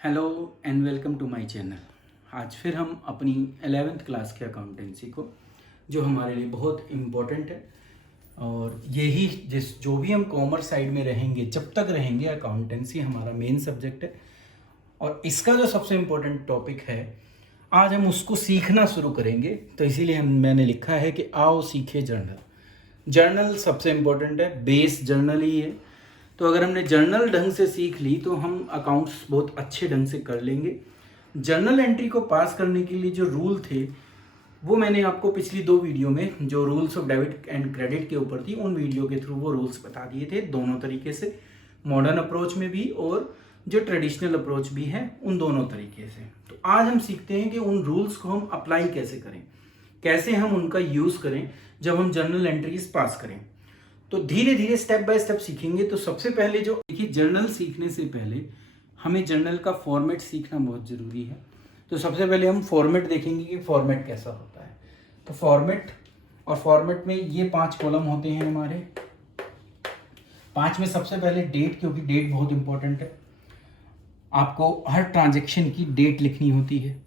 Hello and welcome to my channel. आज फिर हम अपनी 11th क्लास के अकाउंटेंसी को, जो हमारे लिए बहुत इम्पोर्टेंट है, और यही जो भी हम कॉमर्स साइड में रहेंगे, जब तक रहेंगे, अकाउंटेंसी हमारा मेन सब्जेक्ट है। और इसका जो सबसे इम्पोर्टेंट टॉपिक है, आज हम उसको सीखना शुरू करेंगे। तो इसीलिए मैंने लिखा है कि आओ सीखे जर्नल। जर्नल सबसे इम्पोर्टेंट है, बेस जर्नल ही है। तो अगर हमने जर्नल ढंग से सीख ली तो हम अकाउंट्स बहुत अच्छे ढंग से कर लेंगे। जर्नल एंट्री को पास करने के लिए जो रूल थे वो मैंने आपको पिछली 2 वीडियो में, जो rules of debit and credit के ऊपर थी, उन वीडियो के थ्रू वो रूल्स बता दिए थे, दोनों तरीके से, मॉडर्न अप्रोच में भी और जो ट्रेडिशनल अप्रोच भी है, उन दोनों तरीके से। तो आज हम सीखते हैं कि उन रूल्स को हम अप्लाई कैसे करें, कैसे हम उनका यूज़ करें जब हम जर्नल एंट्रीज पास करें। तो धीरे धीरे स्टेप बाय स्टेप सीखेंगे। तो सबसे पहले जो देखिए, जर्नल सीखने से पहले हमें जर्नल का फॉर्मेट सीखना बहुत ज़रूरी है। तो सबसे पहले हम फॉर्मेट देखेंगे कि फॉर्मेट कैसा होता है। तो फॉर्मेट, और फॉर्मेट में ये 5 कॉलम होते हैं हमारे। 5 में सबसे पहले डेट, क्योंकि डेट बहुत इंपॉर्टेंट है। आपको हर ट्रांजेक्शन की डेट लिखनी होती है।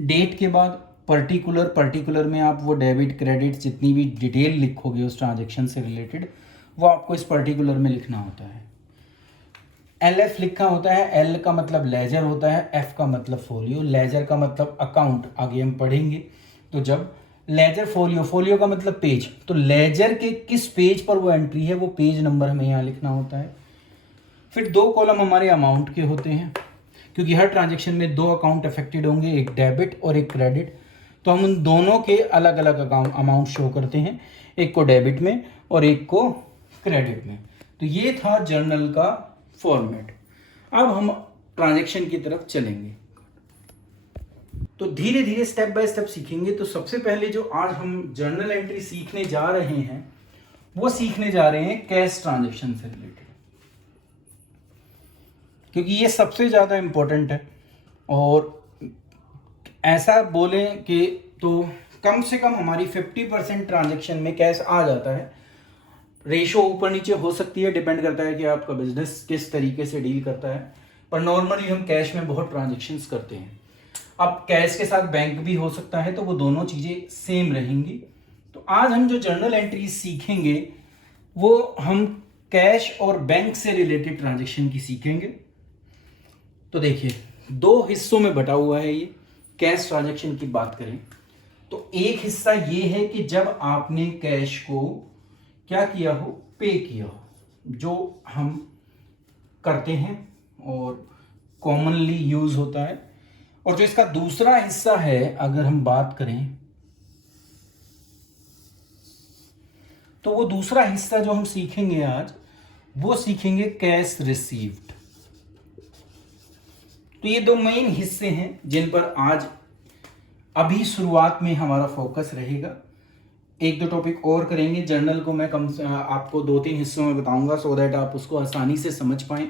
डेट के बाद पर्टिकुलर में आप वो डेबिट क्रेडिट जितनी भी डिटेल लिखोगे उस ट्रांजेक्शन से रिलेटेड, वो आपको इस पर्टिकुलर में लिखना होता है। LF लिखा होता है। L का मतलब लेजर होता है, F का मतलब फोलियो, लेजर का मतलब अकाउंट, आगे हम पढ़ेंगे। तो जब लेजर, फोलियो का मतलब पेज, तो लेजर के किस पेज पर वो एंट्री है, वो पेज नंबर हमें यहाँ लिखना होता है। फिर 2 कॉलम हमारे अमाउंट के होते हैं, क्योंकि हर ट्रांजेक्शन में 2 अकाउंट अफेक्टेड होंगे, एक डेबिट और एक क्रेडिट। तो हम उन दोनों के अलग अलग अमाउंट शो करते हैं, एक को डेबिट में और एक को क्रेडिट में। तो ये था जर्नल का फॉर्मेट। अब हम ट्रांजैक्शन की तरफ चलेंगे। तो धीरे धीरे स्टेप बाय स्टेप सीखेंगे। तो सबसे पहले जो आज हम जर्नल एंट्री सीखने जा रहे हैं, वो सीखने जा रहे हैं कैश ट्रांजैक्शन से रिलेटेड, क्योंकि ये सबसे ज़्यादा इम्पोर्टेंट है। और ऐसा बोलें कि तो कम से कम हमारी 50% ट्रांजैक्शन में कैश आ जाता है। रेशो ऊपर नीचे हो सकती है, डिपेंड करता है कि आपका बिजनेस किस तरीके से डील करता है, पर नॉर्मली हम कैश में बहुत ट्रांजैक्शंस करते हैं। अब कैश के साथ बैंक भी हो सकता है, तो वो दोनों चीज़ें सेम रहेंगी। तो आज हम जो जर्नल एंट्री सीखेंगे वो हम कैश और बैंक से रिलेटेड ट्रांजैक्शन की सीखेंगे। तो देखिए, 2 हिस्सों में बटा हुआ है ये। कैश ट्रांजैक्शन की बात करें तो एक हिस्सा ये है कि जब आपने कैश को क्या किया हो, पे किया हो, जो हम करते हैं और कॉमनली यूज होता है। और जो इसका दूसरा हिस्सा है, अगर हम बात करें, तो वो दूसरा हिस्सा जो हम सीखेंगे आज, वो सीखेंगे कैश रिसीव्ड। तो ये 2 मेन हिस्से हैं जिन पर आज अभी शुरुआत में हमारा फोकस रहेगा। 1-2 टॉपिक और करेंगे। जर्नल को मैं आपको 2-3 हिस्सों में बताऊंगा, सो दैट आप उसको आसानी से समझ पाएं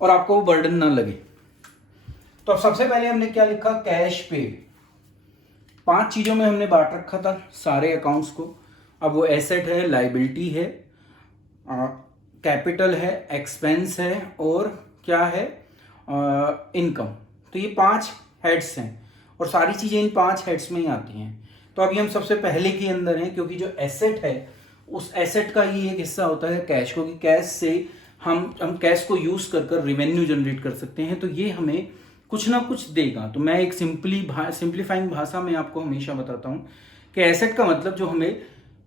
और आपको वो बर्डन ना लगे। तो अब सबसे पहले हमने क्या लिखा, कैश पेड। 5 चीज़ों में हमने बांट रखा था सारे अकाउंट्स को। अब वो एसेट है, लाइबिलिटी है, कैपिटल है, एक्सपेंस है, और क्या है, इनकम। तो ये 5 हेड्स हैं और सारी चीज़ें इन 5 हेड्स में ही आती हैं। तो अभी हम सबसे पहले के अंदर हैं, क्योंकि जो एसेट है, उस एसेट का ही एक हिस्सा होता है कैश, क्योंकि कैश से हम कैश को यूज़ कर रेवेन्यू जनरेट कर सकते हैं। तो ये हमें कुछ ना कुछ देगा। तो मैं एक सिंप्लीफाइंग भाषा में आपको हमेशा बताता हूँ कि एसेट का मतलब जो हमें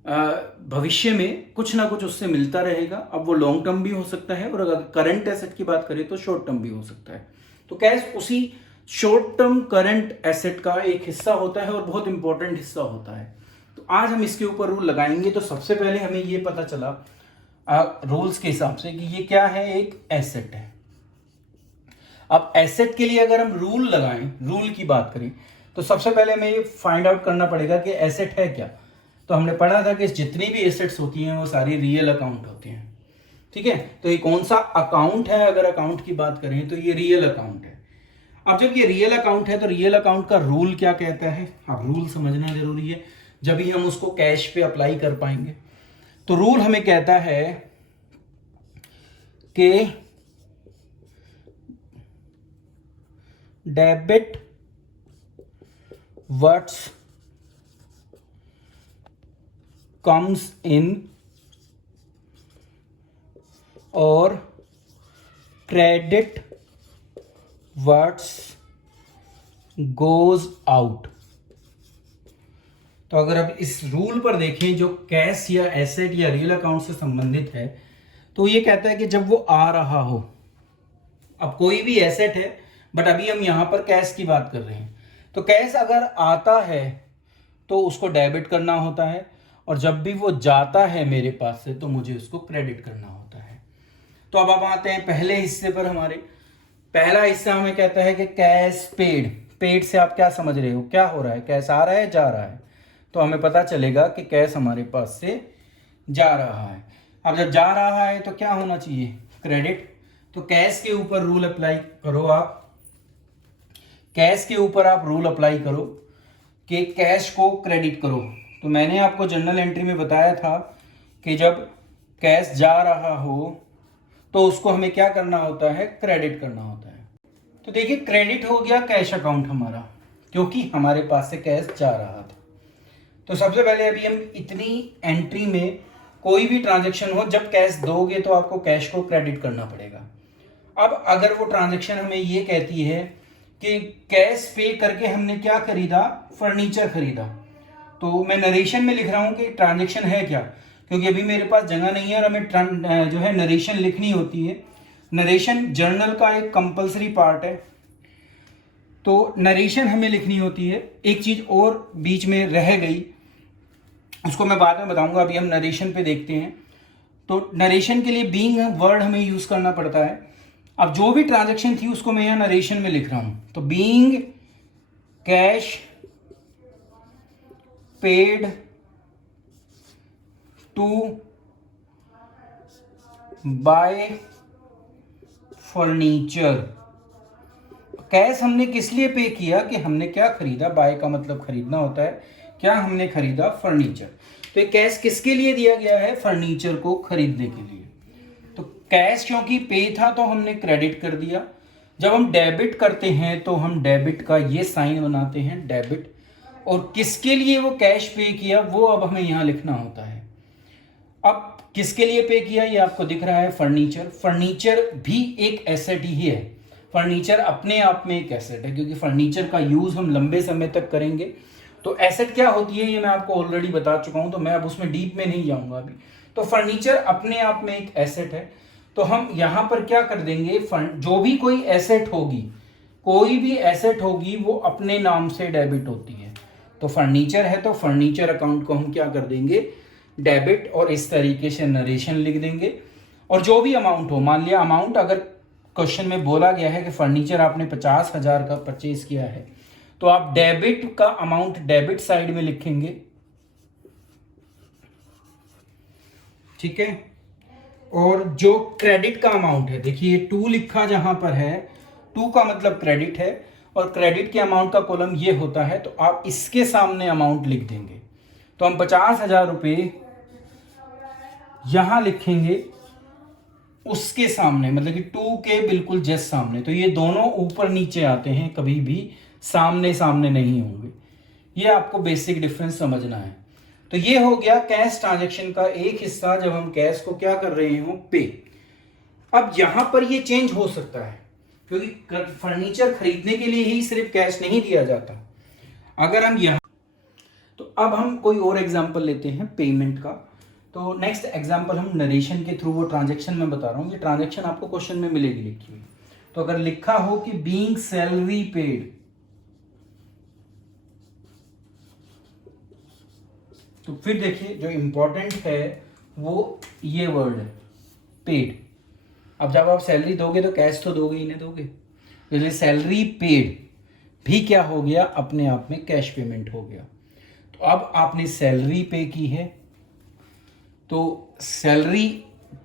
भविष्य में कुछ ना कुछ उससे मिलता रहेगा। अब वो लॉन्ग टर्म भी हो सकता है, और अगर करंट एसेट की बात करें तो शॉर्ट टर्म भी हो सकता है। तो कैश उसी शॉर्ट टर्म करंट एसेट का एक हिस्सा होता है और बहुत इंपॉर्टेंट हिस्सा होता है। तो आज हम इसके ऊपर रूल लगाएंगे। तो सबसे पहले हमें ये पता चला रूल्स के हिसाब से कि ये क्या है, एक एसेट है। अब एसेट के लिए अगर हम रूल लगाएं, रूल की बात करें, तो सबसे पहले हमें ये फाइंड आउट करना पड़ेगा कि एसेट है क्या। तो हमने पढ़ा था कि जितनी भी एसेट्स होती हैं वो सारी रियल अकाउंट होते हैं, ठीक है। तो ये कौन सा अकाउंट है, अगर अकाउंट की बात करें तो ये रियल अकाउंट है। अब जब ये रियल अकाउंट है तो रियल अकाउंट का रूल क्या कहता है, अब रूल समझना जरूरी है, जब ही हम उसको कैश पे अप्लाई कर पाएंगे। तो रूल हमें कहता है कि डेबिट व्हाट्स कम्स इन और क्रेडिट व्हाट्स गोज आउट। तो अगर आप इस रूल पर देखें जो कैश या एसेट या रियल अकाउंट से संबंधित है, तो ये कहता है कि जब वो आ रहा हो, अब कोई भी एसेट है बट अभी हम यहां पर कैश की बात कर रहे हैं, तो कैश अगर आता है तो उसको डेबिट करना होता है, और जब भी वो जाता है मेरे पास से तो मुझे उसको क्रेडिट करना होता है। तो अब आप आते हैं पहले हिस्से पर। हमारे पहला हिस्सा हमें कहता है कि कैश पेड। पेड से आप क्या समझ रहे हो, क्या हो रहा है, कैश आ रहा है, जा रहा है, तो हमें पता चलेगा कि कैश हमारे पास से जा रहा है। अब जब जा रहा है तो क्या होना चाहिए, क्रेडिट। तो कैश के ऊपर रूल अप्लाई करो आप, कैश के ऊपर आप रूल अप्लाई करो कि कैश को क्रेडिट करो। तो मैंने आपको जर्नल एंट्री में बताया था कि जब कैश जा रहा हो तो उसको हमें क्या करना होता है, क्रेडिट करना होता है। तो देखिए क्रेडिट हो गया कैश अकाउंट हमारा, क्योंकि हमारे पास से कैश जा रहा था। तो सबसे पहले अभी हम इतनी एंट्री में कोई भी ट्रांजैक्शन हो, जब कैश दोगे तो आपको कैश को क्रेडिट करना पड़ेगा। अब अगर वो ट्रांजैक्शन हमें ये कहती है कि कैश पे करके हमने क्या खरीदा, फर्नीचर खरीदा, तो मैं नरेशन में लिख रहा हूं कि ट्रांजैक्शन है क्या, क्योंकि अभी मेरे पास जगह नहीं है और हमें जो है नरेशन लिखनी होती है। नरेशन जर्नल का एक कंपलसरी पार्ट है, तो नरेशन हमें लिखनी होती है। एक चीज और बीच में रह गई, उसको मैं बाद में बताऊंगा, अभी हम नरेशन पे देखते हैं। तो नरेशन के लिए बीइंग वर्ड हमें यूज करना पड़ता है। अब जो भी ट्रांजैक्शन थी उसको मैं यहाँ नरेशन में लिख रहा हूं, तो being cash paid to buy furniture. Cash हमने किस लिए पे किया, कि हमने क्या खरीदा, बाय का मतलब खरीदना होता है, क्या हमने खरीदा, फर्नीचर। तो ये कैश किसके लिए दिया गया है, फर्नीचर को खरीदने के लिए। तो कैश क्योंकि पे था तो हमने क्रेडिट कर दिया। जब हम डेबिट करते हैं तो हम डेबिट का ये साइन बनाते हैं, डेबिट, और किसके लिए वो कैश पे किया वो अब हमें यहाँ लिखना होता है। अब किसके लिए पे किया ये आपको दिख रहा है, फर्नीचर। फर्नीचर भी एक एसेट ही है, फर्नीचर अपने आप में एक एसेट है, क्योंकि फर्नीचर का यूज हम लंबे समय तक करेंगे। तो एसेट क्या होती है ये मैं आपको ऑलरेडी बता चुका हूं, तो मैं अब उसमें डीप में नहीं जाऊंगा अभी। तो फर्नीचर अपने आप में एक एसेट है। तो हम यहां पर क्या कर देंगे, जो भी कोई एसेट होगी, कोई भी एसेट होगी वो अपने नाम से डेबिट होती है। तो फर्नीचर है तो फर्नीचर अकाउंट को हम क्या कर देंगे, डेबिट, और इस तरीके से नरेशन लिख देंगे। और जो भी अमाउंट हो, मान लिया अमाउंट अगर क्वेश्चन में बोला गया है कि फर्नीचर आपने 50,000 का परचेज किया है, तो आप डेबिट का अमाउंट डेबिट साइड में लिखेंगे, ठीक है। और जो क्रेडिट का अमाउंट है, देखिए 2 लिखा जहां पर है, 2 का मतलब क्रेडिट है, और क्रेडिट के अमाउंट का कॉलम ये होता है, तो आप इसके सामने अमाउंट लिख देंगे। तो हम 50,000 रुपये यहां लिखेंगे उसके सामने, मतलब कि 2 के बिल्कुल जस्ट सामने। तो ये दोनों ऊपर नीचे आते हैं, कभी भी सामने सामने नहीं होंगे। ये आपको बेसिक डिफरेंस समझना है। तो ये हो गया कैश ट्रांजैक्शन का एक हिस्सा, जब हम कैश को क्या कर रहे हो, पे। अब यहां पर ये चेंज हो सकता है, क्योंकि फर्नीचर खरीदने के लिए ही सिर्फ कैश नहीं दिया जाता। अगर हम यहां, तो अब हम कोई और एग्जांपल लेते हैं पेमेंट का। तो नेक्स्ट एग्जांपल हम नरेशन के थ्रू, वो ट्रांजैक्शन में बता रहा हूं, ये ट्रांजैक्शन आपको क्वेश्चन में मिलेगी लिखी हुई। तो अगर लिखा हो कि बीइंग सैलरी पेड, तो फिर देखिए जो इंपॉर्टेंट है वो ये वर्ड है, पेड। अब जब आप सैलरी दोगे तो कैश तो दोगे ही, नहीं दोगे, इसलिए सैलरी पेड भी क्या हो गया, अपने आप में कैश पेमेंट हो गया। तो अब आपने सैलरी पे की है, तो सैलरी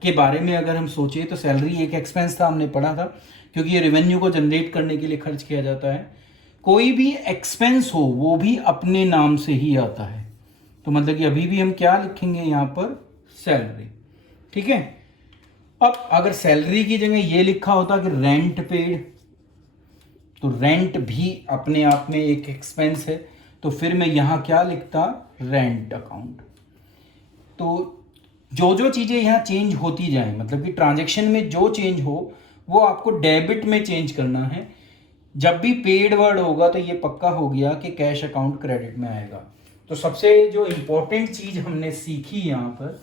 के बारे में अगर हम सोचें तो सैलरी एक एक्सपेंस था, हमने पढ़ा था, क्योंकि ये रेवेन्यू को जनरेट करने के लिए खर्च किया जाता है। कोई भी एक्सपेंस हो वो भी अपने नाम से ही आता है, तो मतलब कि अभी भी हम क्या लिखेंगे यहां पर, सैलरी, ठीक है। अब अगर सैलरी की जगह ये लिखा होता कि रेंट पेड, तो रेंट भी अपने आप में एक एक्सपेंस है, तो फिर मैं यहाँ क्या लिखता, रेंट अकाउंट। तो जो जो चीज़ें यहाँ चेंज होती जाएं, मतलब कि ट्रांजैक्शन में जो चेंज हो वो आपको डेबिट में चेंज करना है। जब भी पेड वर्ड होगा तो ये पक्का हो गया कि कैश अकाउंट क्रेडिट में आएगा। तो सबसे जो इम्पोर्टेंट चीज़ हमने सीखी यहाँ पर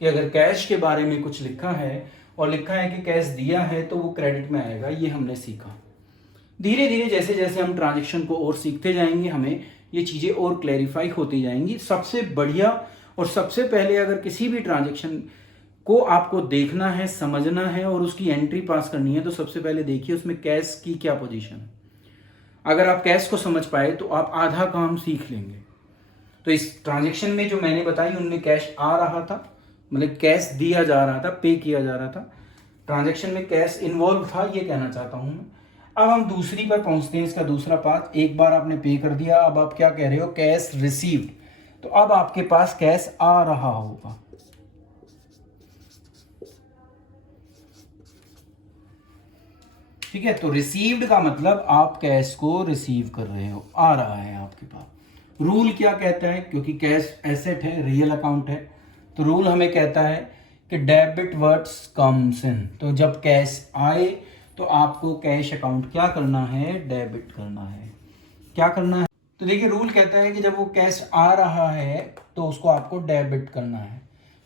कि अगर कैश के बारे में कुछ लिखा है और लिखा है कि कैश दिया है तो वो क्रेडिट में आएगा, ये हमने सीखा। धीरे धीरे जैसे जैसे हम ट्रांजैक्शन को और सीखते जाएंगे हमें ये चीज़ें और क्लैरिफाई होती जाएंगी। सबसे बढ़िया और सबसे पहले अगर किसी भी ट्रांजैक्शन को आपको देखना है, समझना है और उसकी एंट्री पास करनी है तो सबसे पहले देखिए उसमें कैश की क्या पोजीशन है। अगर आप कैश को समझ पाए तो आप आधा काम सीख लेंगे। तो इस ट्रांजैक्शन में जो मैंने बताई उनमें कैश आ रहा था, मतलब कैश दिया जा रहा था, पे किया जा रहा था, ट्रांजैक्शन में कैश इन्वॉल्व था, ये कहना चाहता हूँ मैं। अब हम दूसरी पर पहुंचते हैं, इसका दूसरा पार्ट। एक बार आपने पे कर दिया, अब आप क्या कह रहे हो, कैश रिसीव्ड। तो अब आपके पास कैश आ रहा होगा। ठीक है, तो रिसीव्ड का मतलब आप कैश को रिसीव कर रहे हो, आ रहा है आपके पास। रूल क्या कहता है, क्योंकि कैश एसेट है, रियल अकाउंट है, तो रूल हमें कहता है कि डेबिट वर्ड्स कम्स इन। तो जब कैश आए तो आपको कैश अकाउंट क्या करना है, डेबिट करना है। क्या करना है, तो देखिए रूल कहता है कि जब वो कैश आ रहा है तो उसको आपको डेबिट करना है।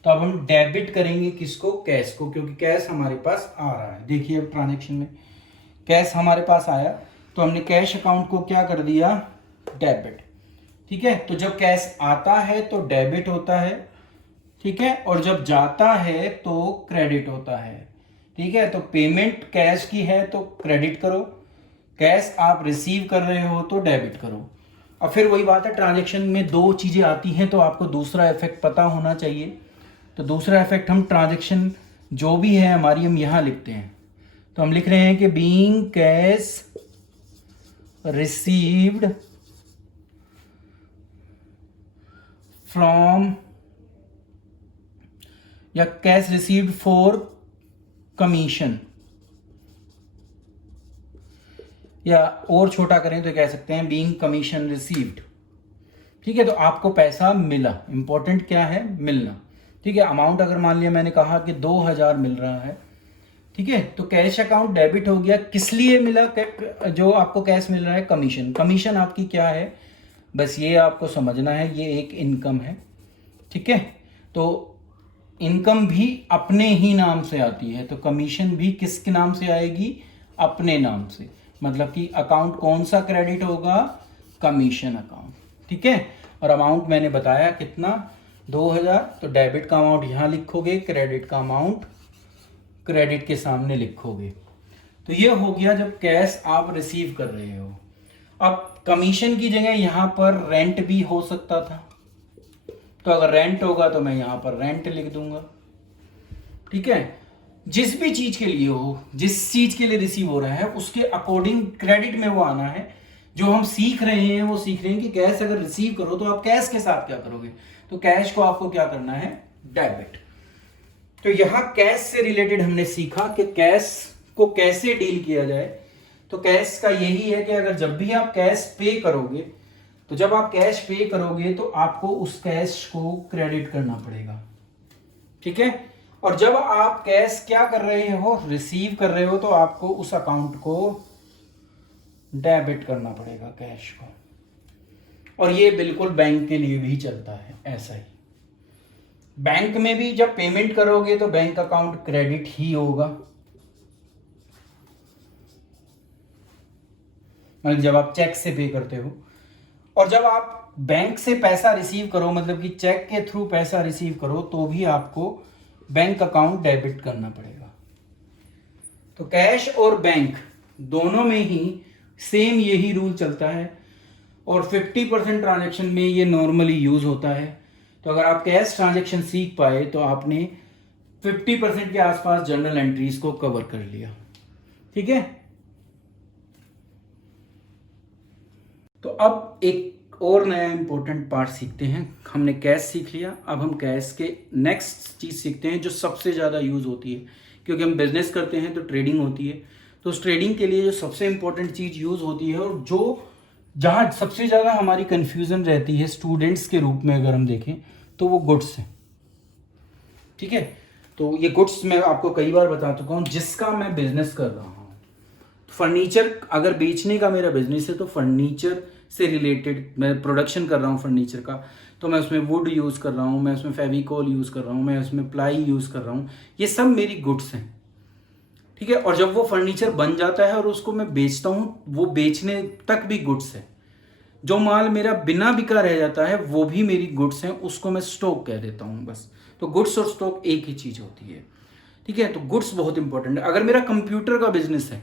तो अब हम डेबिट करेंगे किसको, कैश को, क्योंकि कैश हमारे पास आ रहा है। देखिए अब ट्रांजैक्शन में कैश हमारे पास आया तो हमने कैश अकाउंट को क्या कर दिया, डेबिट। ठीक है, तो जब कैश आता है तो डेबिट होता है, ठीक है, और जब जाता है तो क्रेडिट होता है। ठीक है, तो पेमेंट कैश की है तो क्रेडिट करो, कैश आप रिसीव कर रहे हो तो डेबिट करो। अब फिर वही बात है, ट्रांजैक्शन में दो चीज़ें आती हैं तो आपको दूसरा इफेक्ट पता होना चाहिए। तो दूसरा इफेक्ट हम ट्रांजैक्शन जो भी है हमारी, हम यहाँ लिखते हैं। तो हम लिख रहे हैं कि बीइंग कैश रिसीव्ड फ्रॉम या कैश रिसीव्ड फॉर कमीशन, या और छोटा करें तो कह सकते हैं बीइंग कमीशन रिसीव्ड। ठीक है, तो आपको पैसा मिला, इंपॉर्टेंट क्या है, मिलना। ठीक है, अमाउंट अगर मान लिया मैंने कहा कि 2000 मिल रहा है, ठीक है, तो कैश अकाउंट डेबिट हो गया। किस लिए मिला, जो आपको कैश मिल रहा है, कमीशन। कमीशन आपकी क्या है, बस ये आपको समझना है, ये एक इनकम है। ठीक है, तो इनकम भी अपने ही नाम से आती है, तो कमीशन भी किसके नाम से आएगी, अपने नाम से। मतलब कि अकाउंट कौन सा क्रेडिट होगा, कमीशन अकाउंट। ठीक है, और अमाउंट मैंने बताया कितना, 2000। तो डेबिट का अमाउंट यहाँ लिखोगे, क्रेडिट का अमाउंट क्रेडिट के सामने लिखोगे। तो ये हो गया जब कैश आप रिसीव कर रहे हो। अब कमीशन की जगह यहाँ पर रेंट भी हो सकता था, तो अगर रेंट होगा तो मैं यहाँ पर रेंट लिख दूंगा। ठीक है, जिस भी चीज के लिए हो, जिस चीज के लिए रिसीव हो रहा है उसके अकॉर्डिंग क्रेडिट में वो आना है। जो हम सीख रहे हैं वो सीख रहे हैं कि कैश अगर रिसीव करो तो आप कैश के साथ क्या करोगे, तो कैश को आपको क्या करना है, डेबिट। तो यहां कैश से रिलेटेड हमने सीखा कि कैश को कैसे डील किया जाए। तो कैश का यही है कि अगर जब भी आप कैश पे करोगे, तो जब आप कैश पे करोगे तो आपको उस कैश को क्रेडिट करना पड़ेगा। ठीक है, और जब आप कैश क्या कर रहे हो, रिसीव कर रहे हो, तो आपको उस अकाउंट को डेबिट करना पड़ेगा, कैश को। और ये बिल्कुल बैंक के लिए भी चलता है ऐसा ही। बैंक में भी जब पेमेंट करोगे तो बैंक अकाउंट क्रेडिट ही होगा। मतलब जब आप चेक से पे करते हो, और जब आप बैंक से पैसा रिसीव करो, मतलब कि चेक के थ्रू पैसा रिसीव करो, तो भी आपको बैंक अकाउंट डेबिट करना पड़ेगा। तो कैश और बैंक दोनों में ही सेम यही रूल चलता है, और 50% ट्रांजैक्शन में ये नॉर्मली यूज होता है। तो अगर आप कैश ट्रांजैक्शन सीख पाए तो आपने 50% के आसपास जर्नल एंट्रीज को कवर कर लिया। ठीक है, तो अब एक और नया इंपॉर्टेंट पार्ट सीखते हैं। हमने कैश सीख लिया, अब हम कैश के नेक्स्ट चीज सीखते हैं जो सबसे ज्यादा यूज होती है, क्योंकि हम बिजनेस करते हैं तो ट्रेडिंग होती है। तो उस ट्रेडिंग के लिए जो सबसे इंपॉर्टेंट चीज़ यूज़ होती है और जो जहाँ सबसे ज़्यादा हमारी कन्फ्यूज़न रहती है स्टूडेंट्स के रूप में अगर हम देखें तो वो गुड्स है। ठीक है, तो ये गुड्स मैं आपको कई बार बता चुका हूँ जिसका मैं बिजनेस कर रहा हूँ। फर्नीचर अगर बेचने का मेरा बिजनेस है तो फर्नीचर से रिलेटेड मैं प्रोडक्शन कर रहा हूँ फर्नीचर का, तो मैं उसमें वुड यूज़ कर रहा हूँ, मैं उसमें फेविकोल यूज़ कर रहा हूँ, मैं उसमें प्लाई यूज़ कर रहा हूँ, ये सब मेरी गुड्स हैं। ठीक है, और जब वो फर्नीचर बन जाता है और उसको मैं बेचता हूँ, वो बेचने तक भी गुड्स है। जो माल मेरा बिना बिका रह जाता है वो भी मेरी गुड्स हैं, उसको मैं स्टॉक कह देता हूँ बस। तो गुड्स और स्टॉक एक ही चीज़ होती है। ठीक है, तो गुड्स बहुत इंपॉर्टेंट है। अगर मेरा कंप्यूटर का बिजनेस है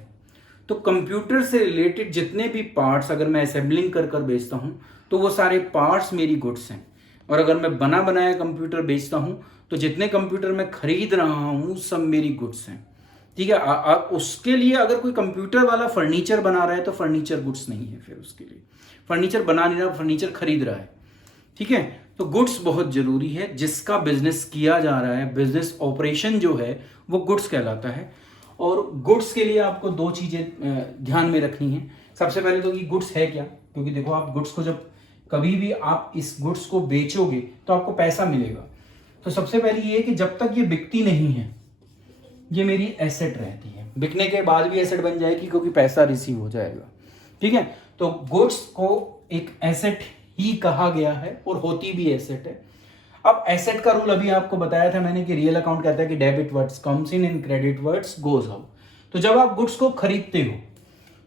तो कंप्यूटर से रिलेटेड जितने भी पार्ट्स अगर मैं असेंबलिंग कर कर बेचता हूँ तो वो सारे पार्ट्स मेरी गुड्स हैं। और अगर मैं बना बनाया कंप्यूटर बेचता हूँ तो जितने कंप्यूटर मैं खरीद रहा हूँ सब मेरी गुड्स हैं। ठीक है, उसके लिए अगर कोई कंप्यूटर वाला फर्नीचर बना रहा है तो फर्नीचर गुड्स नहीं है, फिर उसके लिए फर्नीचर बना नहीं रहा, फर्नीचर खरीद रहा है। ठीक है, तो गुड्स बहुत जरूरी है। जिसका बिजनेस किया जा रहा है, बिजनेस ऑपरेशन जो है वो गुड्स कहलाता है। और गुड्स के लिए आपको दो चीजें ध्यान में रखनी है। सबसे पहले तो कि गुड्स है क्या, क्योंकि देखो आप गुड्स को जब कभी भी आप इस गुड्स को बेचोगे तो आपको पैसा मिलेगा। तो सबसे पहले ये कि जब तक ये बिकती नहीं है ये मेरी एसेट रहती है, बिकने के बाद भी एसेट बन जाएगी क्योंकि पैसा रिसीव हो जाएगा। ठीक है, तो गुड्स को एक एसेट ही कहा गया है और होती भी एसेट है। अब एसेट का रूल अभी आपको बताया था मैंने कि रियल अकाउंट कहता है कि debit words comes in and credit words goes out. तो जब आप गुड्स को खरीदते हो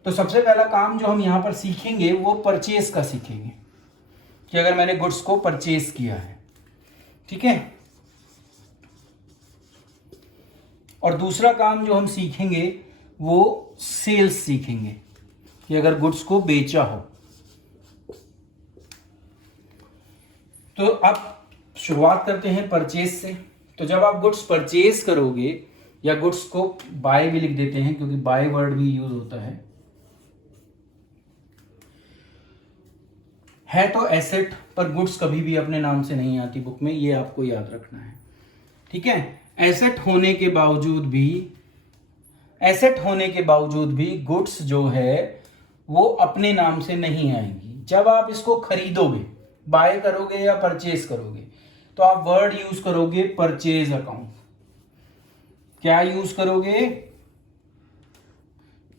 तो सबसे पहला काम जो हम यहां पर सीखेंगे वो परचेज का सीखेंगे, कि अगर मैंने गुड्स को परचेज किया है। ठीक है, और दूसरा काम जो हम सीखेंगे वो सेल्स सीखेंगे, कि अगर गुड्स को बेचा हो। तो अब शुरुआत करते हैं परचेज से। तो जब आप गुड्स परचेज करोगे, या गुड्स को बाय भी लिख देते हैं क्योंकि बाय वर्ड भी यूज होता है तो एसेट, पर गुड्स कभी भी अपने नाम से नहीं आती बुक में, ये आपको याद रखना है। ठीक है, एसेट होने के बावजूद भी गुड्स जो है वो अपने नाम से नहीं आएंगी। जब आप इसको खरीदोगे, बाय करोगे या परचेज करोगे, तो आप वर्ड यूज करोगे परचेज अकाउंट। क्या यूज करोगे?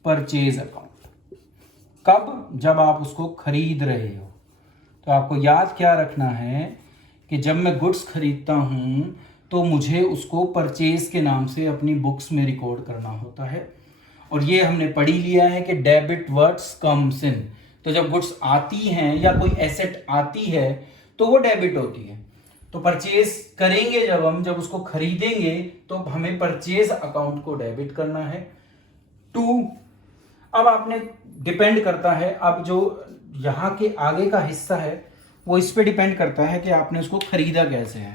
Purchase account. कब? जब आप उसको खरीद रहे हो। तो आपको याद क्या रखना है कि जब मैं गुड्स खरीदता हूं तो मुझे उसको परचेज के नाम से अपनी बुक्स में रिकॉर्ड करना होता है। और ये हमने पढ़ी लिया है कि डेबिट वर्ड्स कम्स इन। तो जब गुड्स आती हैं या कोई एसेट आती है तो वो डेबिट होती है। तो परचेज करेंगे जब उसको खरीदेंगे तो हमें परचेज अकाउंट को डेबिट करना है। अब आपने डिपेंड करता है, अब जो यहाँ के आगे का हिस्सा है वो इस पे डिपेंड करता है कि आपने उसको खरीदा कैसे है।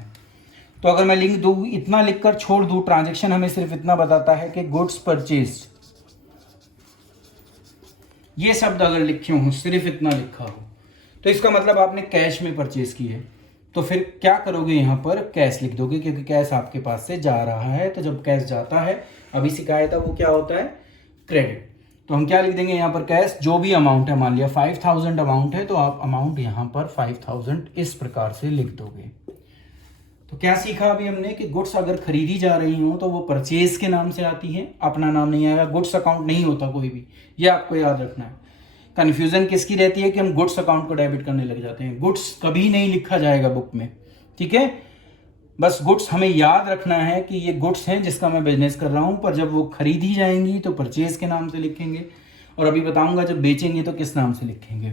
तो अगर मैं लिख दूँ, इतना लिखकर छोड़ दूँ, ट्रांजैक्शन हमें सिर्फ इतना बताता है कि गुड्स परचेज, ये शब्द अगर लिखे हो, सिर्फ इतना लिखा हो, तो इसका मतलब आपने कैश में परचेज की है। तो फिर क्या करोगे, यहाँ पर कैश लिख दोगे क्योंकि कैश आपके पास से जा रहा है। तो जब कैश जाता है, अभी सिखाया था, वो क्या होता है? क्रेडिट। तो हम क्या लिख देंगे यहाँ पर? कैश। जो भी अमाउंट है, मान लिया 5000 अमाउंट है तो आप अमाउंट यहाँ पर 5000 इस प्रकार से लिख दोगे। तो क्या सीखा अभी हमने कि गुड्स अगर खरीदी जा रही हो तो वो परचेज के नाम से आती है, अपना नाम नहीं आएगा। गुड्स अकाउंट नहीं होता कोई भी, ये आपको याद रखना है। कन्फ्यूजन किसकी रहती है कि हम गुड्स अकाउंट को डेबिट करने लग जाते हैं। गुड्स कभी नहीं लिखा जाएगा बुक में। ठीक है, बस गुड्स हमें याद रखना है कि ये गुड्स हैं जिसका मैं बिजनेस कर रहा हूं, पर जब वो खरीदी जाएंगी तो परचेज के नाम से लिखेंगे, और अभी बताऊंगा जब बेचेंगे तो किस नाम से लिखेंगे।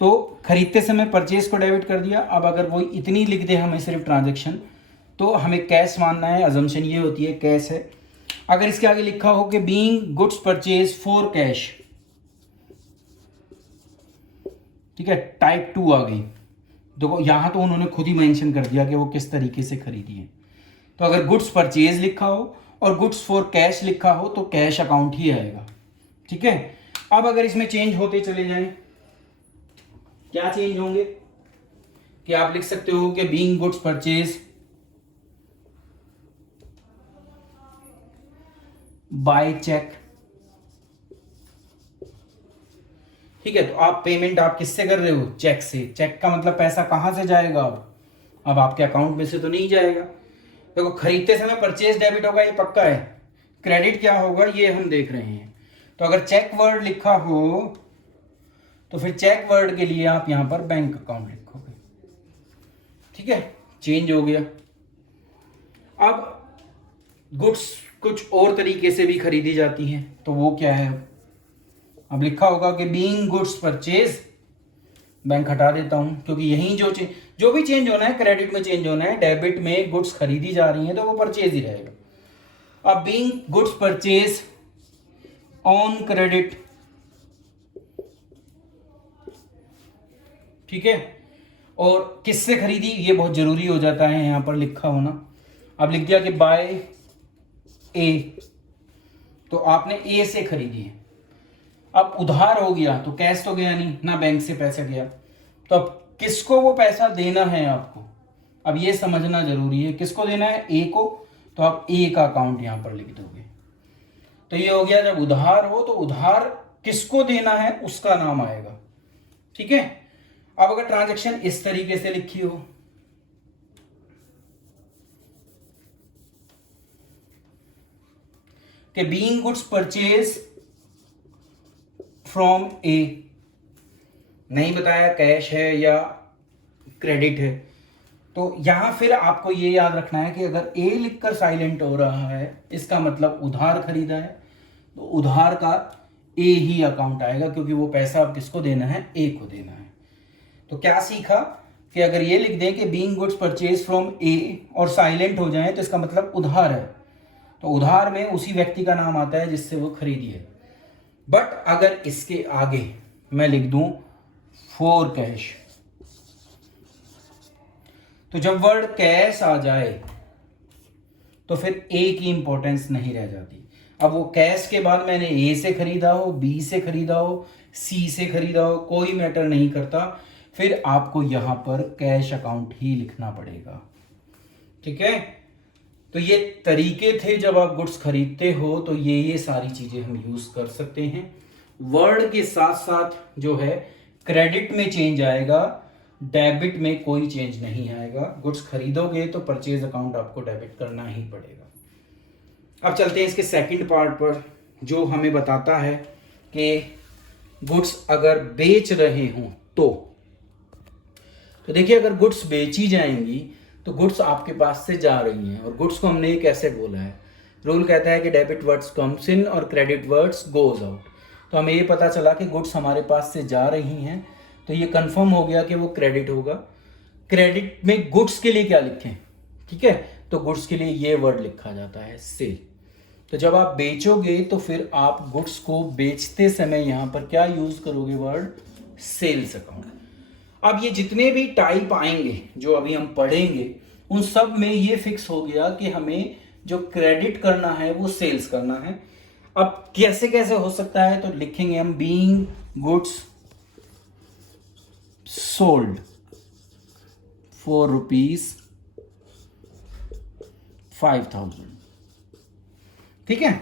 तो खरीदते समय परचेज को डेबिट कर दिया। अब अगर वो इतनी लिख दे हमें सिर्फ ट्रांजैक्शन, तो हमें कैश मानना है। अजम्पशन ये होती है कैश है। अगर इसके आगे लिखा हो कि being goods purchase for cash, ठीक है, टाइप 2 आ गई। देखो यहां तो उन्होंने खुद ही मेंशन कर दिया कि वो किस तरीके से खरीदी है। तो अगर गुड्स परचेज लिखा हो और गुड्स फॉर कैश लिखा हो तो कैश अकाउंट ही आएगा। ठीक है, अब अगर इसमें चेंज होते चले जाएं, क्या चेंज होंगे कि आप लिख सकते हो कि being goods purchase by cheque, ठीक है, तो आप पेमेंट आप किससे कर रहे हो? चेक से। चेक का मतलब पैसा कहाँ से जाएगा? अब आपके अकाउंट में से तो नहीं जाएगा। देखो खरीदते समय परचेज डेबिट होगा, ये पक्का है। क्रेडिट क्या होगा ये हम देख रहे हैं। तो अगर चेक वर्ड लिखा हो तो फिर चेक वर्ड के लिए आप यहां पर बैंक अकाउंट लिखोगे। ठीक है, चेंज हो गया। अब गुड्स कुछ और तरीके से भी खरीदी जाती हैं, तो वो क्या है? अब लिखा होगा कि बीइंग गुड्स परचेज, बैंक हटा देता हूं क्योंकि यही जो भी चेंज होना है क्रेडिट में चेंज होना है। डेबिट में गुड्स खरीदी जा रही हैं तो वो परचेज ही रहेगा। अब being goods purchase on credit, ठीक है, और किससे खरीदी ये बहुत जरूरी हो जाता है यहां पर लिखा होना। अब लिख दिया कि बाय ए, तो आपने ए से खरीदी है। अब उधार हो गया तो कैश तो गया नहीं ना, बैंक से पैसा गया, तो अब किसको वो पैसा देना है आपको? अब ये समझना जरूरी है, किसको देना है? ए को, तो आप ए का अकाउंट यहां पर लिख दोगे। तो ये हो गया, जब उधार हो तो उधार किसको देना है उसका नाम आएगा। ठीक है, अब अगर ट्रांजैक्शन इस तरीके से लिखी हो कि बीइंग गुड्स परचेज फ्रॉम ए, नहीं बताया कैश है या क्रेडिट है, तो यहां फिर आपको ये याद रखना है कि अगर ए लिखकर साइलेंट हो रहा है इसका मतलब उधार खरीदा है, तो उधार का ए ही अकाउंट आएगा क्योंकि वो पैसा अब किसको देना है? ए को देना है। तो क्या सीखा कि अगर ये लिख दें कि बीइंग गुड्स परचेज फ्रॉम ए और साइलेंट हो जाए तो इसका मतलब उधार है, तो उधार में उसी व्यक्ति का नाम आता है जिससे वो खरीदी है। बट अगर इसके आगे मैं लिख दूं फॉर कैश, तो जब वर्ड कैश आ जाए तो फिर ए की इंपॉर्टेंस नहीं रह जाती। अब वो कैश के बाद मैंने ए से खरीदा हो, बी से खरीदा हो, सी से खरीदा हो, कोई मैटर नहीं करता, फिर आपको यहां पर कैश अकाउंट ही लिखना पड़ेगा। ठीक है, तो ये तरीके थे जब आप गुड्स खरीदते हो तो ये सारी चीजें हम यूज कर सकते हैं। वर्ड के साथ साथ जो है क्रेडिट में चेंज आएगा, डेबिट में कोई चेंज नहीं आएगा। गुड्स खरीदोगे तो परचेज अकाउंट आपको डेबिट करना ही पड़ेगा। अब चलते हैं इसके सेकंड पार्ट पर, जो हमें बताता है कि गुड्स अगर बेच रहे हों तो देखिए अगर गुड्स बेची जाएंगी तो गुड्स आपके पास से जा रही हैं, और गुड्स को हमने कैसे बोला है? रूल कहता है कि डेबिट वर्ड्स कम्स इन और क्रेडिट वर्ड्स गोज आउट। तो हमें ये पता चला कि गुड्स हमारे पास से जा रही हैं, तो ये कंफर्म हो गया कि वो क्रेडिट होगा। क्रेडिट में गुड्स के लिए क्या लिखें? ठीक है, तो गुड्स के लिए ये वर्ड लिखा जाता है सेल। तो जब आप बेचोगे तो फिर आप गुड्स को बेचते समय यहां पर क्या यूज करोगे? Word sales account. अब ये जितने भी टाइप आएंगे जो अभी हम पढ़ेंगे उन सब में ये फिक्स हो गया कि हमें जो क्रेडिट करना है वो सेल्स करना है। अब कैसे कैसे हो सकता है? तो लिखेंगे हम बीइंग गुड्स सोल्ड फॉर ₹5,000। ठीक है,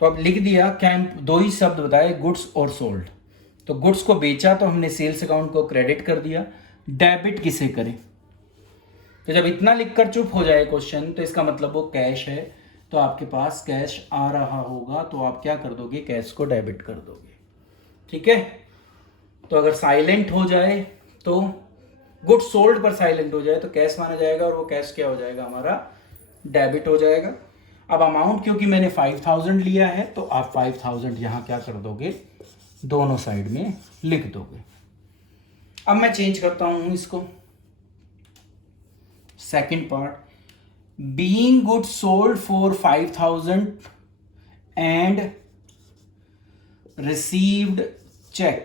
तो अब लिख दिया, क्या दो ही शब्द बताए, गुड्स और सोल्ड। तो गुड्स को बेचा तो हमने सेल्स अकाउंट को क्रेडिट कर दिया। डेबिट किसे करें? तो जब इतना लिखकर चुप हो जाए क्वेश्चन तो इसका मतलब वो कैश है, तो आपके पास कैश आ रहा होगा तो आप क्या कर दोगे? कैश को डेबिट कर दोगे। ठीक है, तो अगर साइलेंट हो जाए तो गुड्स सोल्ड पर साइलेंट हो जाए तो कैश माना जाएगा, और वो कैश क्या हो जाएगा? हमारा डेबिट हो जाएगा। अब अमाउंट क्योंकि मैंने 5,000 लिया है तो आप 5,000 यहां क्या कर दोगे? दोनों साइड में लिख दोगे। अब मैं चेंज करता हूं इसको, second part, being goods sold for 5,000 and received cheque.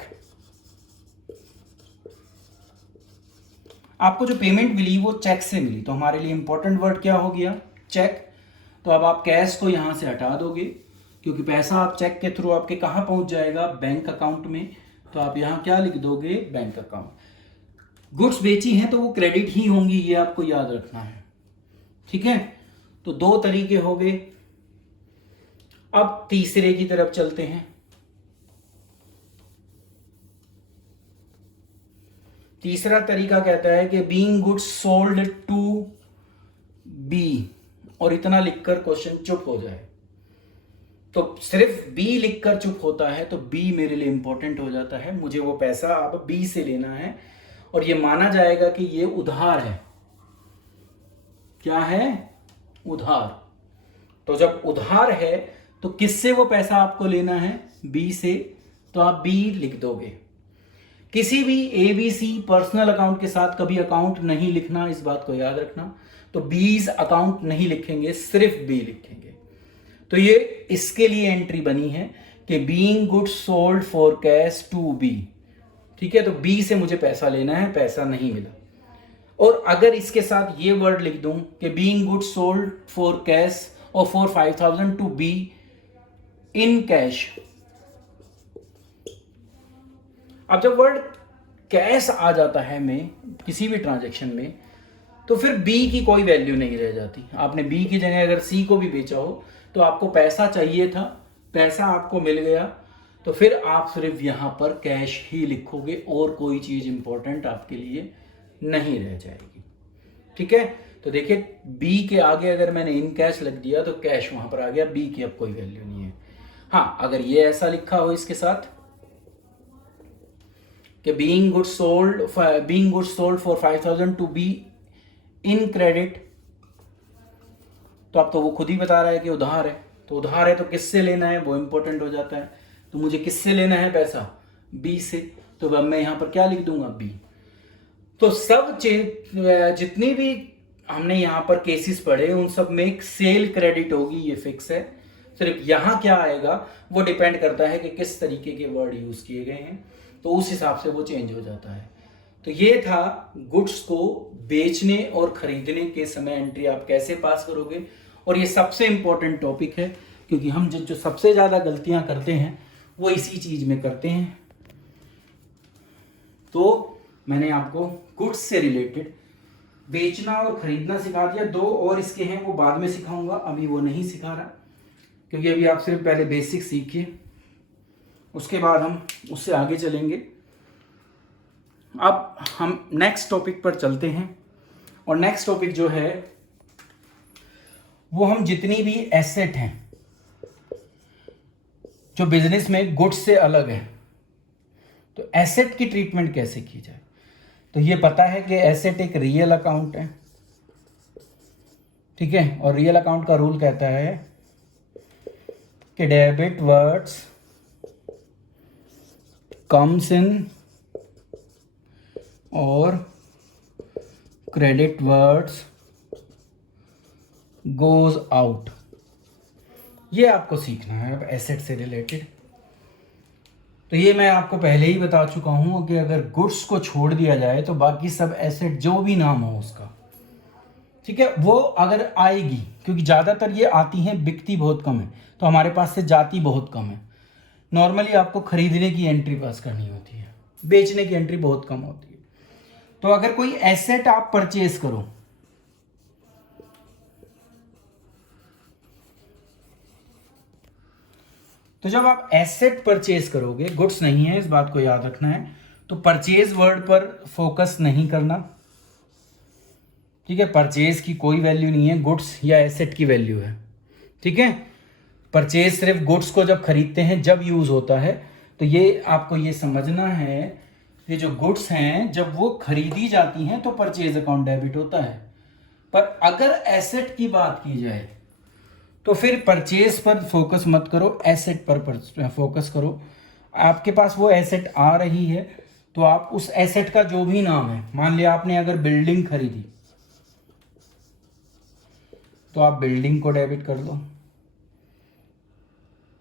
आपको जो पेमेंट मिली वो चेक से मिली, तो हमारे लिए इंपॉर्टेंट वर्ड क्या हो गया? चेक। तो अब आप कैश को यहां से हटा दोगे क्योंकि पैसा आप चेक के थ्रू आपके कहां पहुंच जाएगा? बैंक अकाउंट में। तो आप यहां क्या लिख दोगे? Bank account. गुड्स बेची हैं तो वो क्रेडिट ही होंगी, ये आपको याद रखना है। ठीक है, तो दो तरीके हो गए। अब तीसरे की तरफ चलते हैं। तीसरा तरीका कहता है कि being goods sold to B, और इतना लिखकर क्वेश्चन चुप हो जाए। तो सिर्फ बी लिखकर चुप होता है तो बी मेरे लिए इंपॉर्टेंट हो जाता है, मुझे वो पैसा अब बी से लेना है और ये माना जाएगा कि ये उधार है। क्या है? उधार। तो जब उधार है तो किससे वो पैसा आपको लेना है? बी से, तो आप बी लिख दोगे। किसी भी एबीसी पर्सनल अकाउंट के साथ कभी अकाउंट नहीं लिखना, इस बात को याद रखना। तो बीज अकाउंट नहीं लिखेंगे, सिर्फ बी लिखेंगे। तो ये इसके लिए एंट्री बनी है कि being goods sold for cash to B. ठीक है, तो बी से मुझे पैसा लेना है, पैसा नहीं मिला। और अगर इसके साथ ये वर्ड लिख दूं कि being goods sold for cash और for 5000 to B in cash. अब जब वर्ड कैश आ जाता है में किसी भी ट्रांजैक्शन में, तो फिर बी की कोई वैल्यू नहीं रह जाती। आपने बी की जगह अगर सी को भी बेचा हो तो आपको पैसा चाहिए था, पैसा आपको मिल गया, तो फिर आप सिर्फ यहां पर कैश ही लिखोगे और कोई चीज इंपॉर्टेंट आपके लिए नहीं रह जाएगी। ठीक है, तो देखिए बी के आगे अगर मैंने इन कैश लिख दिया तो कैश वहां पर आ गया, बी की अब कोई वैल्यू नहीं है। हाँ, अगर ये ऐसा लिखा हो इसके साथ कि being goods sold for 5000 to B in credit, तो अब तो वो खुद ही बता रहा है कि उधार है। तो उधार है तो किससे लेना है वो इंपॉर्टेंट हो जाता है। तो मुझे किससे लेना है पैसा? बी से। तो अब मैं यहां पर क्या लिख दूंगा? बी। तो सब जितनी भी हमने यहां पर केसेस पढ़े उन सब में सेल क्रेडिट होगी, ये फिक्स है। सिर्फ यहां क्या आएगा वो डिपेंड करता है कि किस तरीके के वर्ड यूज किए गए हैं, तो उस हिसाब से वो चेंज हो जाता है। तो ये था गुड्स को बेचने और खरीदने के समय एंट्री आप कैसे पास करोगे। और ये सबसे इंपॉर्टेंट टॉपिक है क्योंकि हम जो सबसे ज्यादा गलतियां करते हैं वो इसी चीज में करते हैं। तो मैंने आपको गुड्स से रिलेटेड बेचना और खरीदना सिखा दिया। दो और इसके हैं वो बाद में सिखाऊंगा, अभी वो नहीं सिखा रहा क्योंकि अभी आप सिर्फ पहले बेसिक सीखिए, उसके बाद हम उससे आगे चलेंगे। अब हम नेक्स्ट टॉपिक पर चलते हैं और नेक्स्ट टॉपिक जो है वो हम जितनी भी एसेट हैं जो बिजनेस में गुड्स से अलग है, तो एसेट की ट्रीटमेंट कैसे की जाए। तो ये पता है कि एसेट एक रियल अकाउंट है, ठीक है, और रियल अकाउंट का रूल कहता है कि डेबिट वर्ड्स कम्स इन और क्रेडिट वर्ड्स गोज आउट। ये आपको सीखना है अब एसेट से रिलेटेड। तो ये मैं आपको पहले ही बता चुका हूं कि अगर गुड्स को छोड़ दिया जाए तो बाकी सब एसेट जो भी नाम हो उसका, ठीक है, वो अगर आएगी, क्योंकि ज़्यादातर ये आती हैं, बिकती बहुत कम है, तो हमारे पास से जाती बहुत कम है। नॉर्मली आपको खरीदने की एंट्री पास करनी होती है, बेचने की एंट्री बहुत कम होती है। तो अगर कोई एसेट आप परचेज करो, तो जब आप एसेट परचेज करोगे, गुड्स नहीं है, इस बात को याद रखना है, तो परचेज वर्ड पर फोकस नहीं करना, ठीक है। परचेज की कोई वैल्यू नहीं है, गुड्स या एसेट की वैल्यू है, ठीक है। परचेज सिर्फ गुड्स को जब खरीदते हैं जब यूज होता है। तो ये आपको ये समझना है, ये जो गुड्स हैं जब वो खरीदी जाती हैं तो परचेज अकाउंट डेबिट होता है, पर अगर एसेट की बात की जाए तो फिर परचेज पर फोकस मत करो, एसेट पर फोकस करो। आपके पास वो एसेट आ रही है तो आप उस एसेट का जो भी नाम है, मान लिया आपने अगर बिल्डिंग खरीदी तो आप बिल्डिंग को डेबिट कर लो।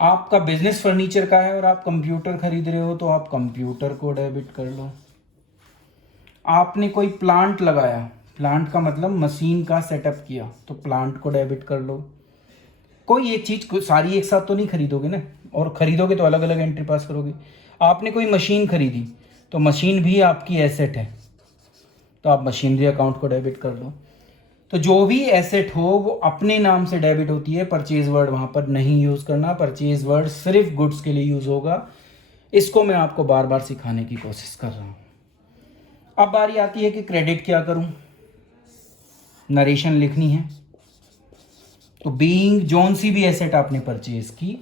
आपका बिजनेस फर्नीचर का है और आप कंप्यूटर खरीद रहे हो तो आप कंप्यूटर को डेबिट कर लो। आपने कोई प्लांट लगाया, प्लांट का मतलब मशीन का सेटअप किया, तो प्लांट को डेबिट कर लो। कोई एक चीज सारी एक साथ तो नहीं खरीदोगे ना, और खरीदोगे तो अलग अलग एंट्री पास करोगे। आपने कोई मशीन खरीदी तो मशीन भी आपकी एसेट है, तो आप मशीनरी अकाउंट को डेबिट कर लो। तो जो भी एसेट हो वो अपने नाम से डेबिट होती है, परचेज वर्ड वहां पर नहीं यूज करना। परचेज वर्ड सिर्फ गुड्स के लिए यूज होगा। इसको मैं आपको बार बार सिखाने की कोशिश कर रहा हूं। अब बारी आती है कि क्रेडिट क्या करूं, नरेशन लिखनी है। तो बीइंग जौन सी भी एसेट आपने परचेज की,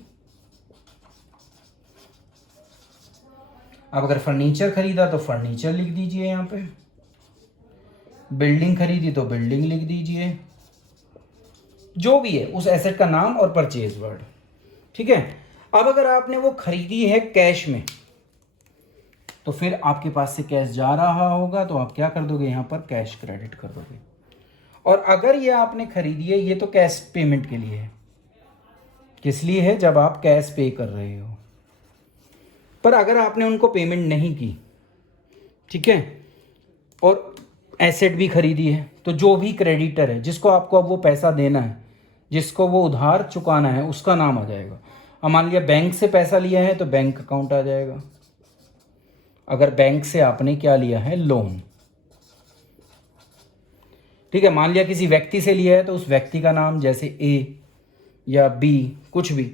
अब अगर फर्नीचर खरीदा तो फर्नीचर लिख दीजिए, यहां पे बिल्डिंग खरीदी तो बिल्डिंग लिख दीजिए, जो भी है उस एसेट का नाम और परचेज वर्ड। ठीक है। अब अगर आपने वो खरीदी है कैश में, तो फिर आपके पास से कैश जा रहा होगा तो आप क्या कर दोगे, यहां पर कैश क्रेडिट कर दोगे। और अगर ये आपने खरीदी है, ये तो कैश पेमेंट के लिए है। किस लिए है, जब आप कैश पे कर रहे हो। पर अगर आपने उनको पेमेंट नहीं की, ठीक है, और एसेट भी खरीदी है, तो जो भी क्रेडिटर है जिसको आपको अब वो पैसा देना है, जिसको वो उधार चुकाना है, उसका नाम आ जाएगा। अब मान लिया बैंक से पैसा लिया है तो बैंक अकाउंट आ जाएगा। अगर बैंक से आपने क्या लिया है, लोन, ठीक है। मान लिया किसी व्यक्ति से लिया है तो उस व्यक्ति का नाम, जैसे ए या बी, कुछ भी।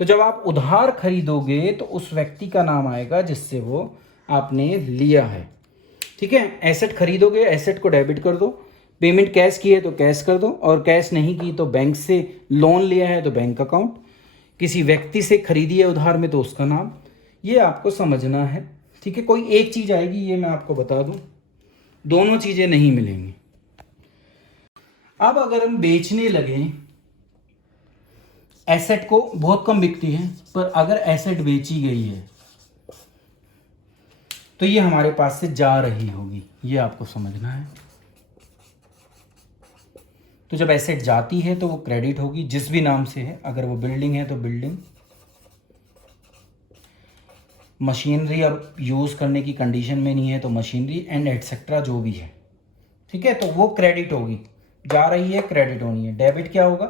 तो जब आप उधार खरीदोगे तो उस व्यक्ति का नाम आएगा जिससे वो आपने लिया है। ठीक है। एसेट खरीदोगे, एसेट को डेबिट कर दो, पेमेंट कैश की है तो कैश कर दो, और कैश नहीं की तो बैंक से लोन लिया है तो बैंक अकाउंट, किसी व्यक्ति से खरीदी है उधार में तो उसका नाम। ये आपको समझना है। ठीक है। कोई एक चीज़ आएगी, ये मैं आपको बता दूं, दोनों चीज़ें नहीं मिलेंगी। अब अगर हम बेचने लगे, एसेट को बहुत कम बिकती है, पर अगर एसेट बेची गई है तो ये हमारे पास से जा रही होगी, ये आपको समझना है। तो जब एसेट जाती है तो वो क्रेडिट होगी, जिस भी नाम से है। अगर वो बिल्डिंग है तो बिल्डिंग, मशीनरी अब यूज़ करने की कंडीशन में नहीं है तो मशीनरी एंड एटसेट्रा जो भी है। ठीक है। तो वो क्रेडिट होगी, जा रही है, क्रेडिट होनी है। डेबिट क्या होगा,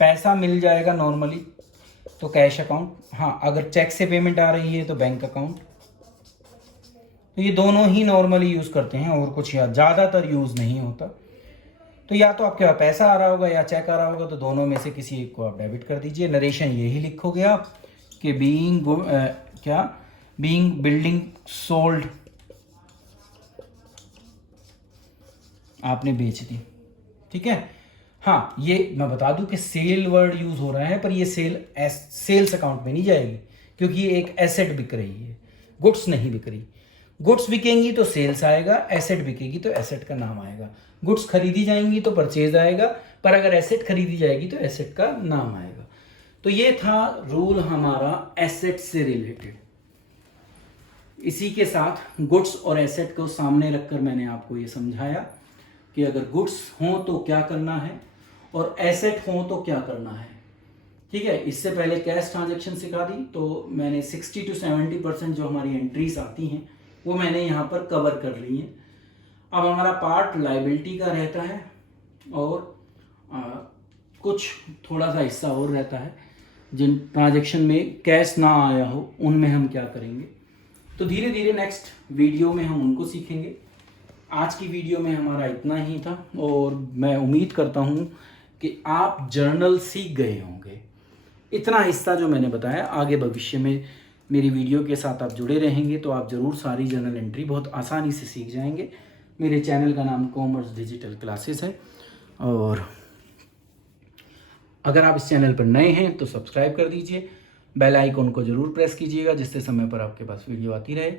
पैसा मिल जाएगा नॉर्मली तो कैश अकाउंट। हाँ, अगर चेक से पेमेंट आ रही है तो बैंक अकाउंट। तो ये दोनों ही नॉर्मली यूज़ करते हैं, और कुछ या ज़्यादातर यूज़ नहीं होता। तो या तो आपके पास पैसा आ रहा होगा या चेक आ रहा होगा, तो दोनों में से किसी एक को आप डेबिट कर दीजिए। नरेशन यही लिखोगे आप कि बीइंग बिल्डिंग सोल्ड, आपने बेच दी। ठीक है। हाँ, ये मैं बता दूं कि सेल वर्ड यूज़ हो रहा है, पर ये सेल्स अकाउंट में नहीं जाएगी, क्योंकि ये एक एसेट बिक रही है, गुड्स नहीं बिक रही। गुड्स बिकेंगी तो सेल्स आएगा, एसेट बिकेगी तो एसेट का नाम आएगा। गुड्स खरीदी जाएंगी तो परचेज आएगा, पर अगर एसेट खरीदी जाएगी तो एसेट का नाम आएगा। तो ये था रूल हमारा एसेट से रिलेटेड। इसी के साथ गुड्स और एसेट को सामने रखकर मैंने आपको ये समझाया कि अगर गुड्स हो तो क्या करना है और एसेट हो तो क्या करना है। ठीक है। इससे पहले कैश ट्रांजैक्शन सिखा दी, तो मैंने 60 to 70% जो हमारी एंट्रीज आती हैं वो मैंने यहाँ पर कवर कर ली हैं। अब हमारा पार्ट लायबिलिटी का रहता है, और कुछ थोड़ा सा हिस्सा और रहता है जिन ट्रांजैक्शन में कैश ना आया हो, उनमें हम क्या करेंगे। तो धीरे धीरे नेक्स्ट वीडियो में हम उनको सीखेंगे। आज की वीडियो में हमारा इतना ही था, और मैं उम्मीद करता हूँ कि आप जर्नल सीख गए होंगे। इतना हिस्सा जो मैंने बताया, आगे भविष्य में मेरी वीडियो के साथ आप जुड़े रहेंगे तो आप ज़रूर सारी जर्नल एंट्री बहुत आसानी से सीख जाएंगे। मेरे चैनल का नाम कॉमर्स डिजिटल क्लासेस है, और अगर आप इस चैनल पर नए हैं तो सब्सक्राइब कर दीजिए, बेल आइकन को ज़रूर प्रेस कीजिएगा, जिससे समय पर आपके पास वीडियो आती रहे।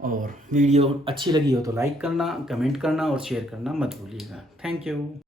और वीडियो अच्छी लगी हो तो लाइक करना, कमेंट करना और शेयर करना मत भूलिएगा। Thank you.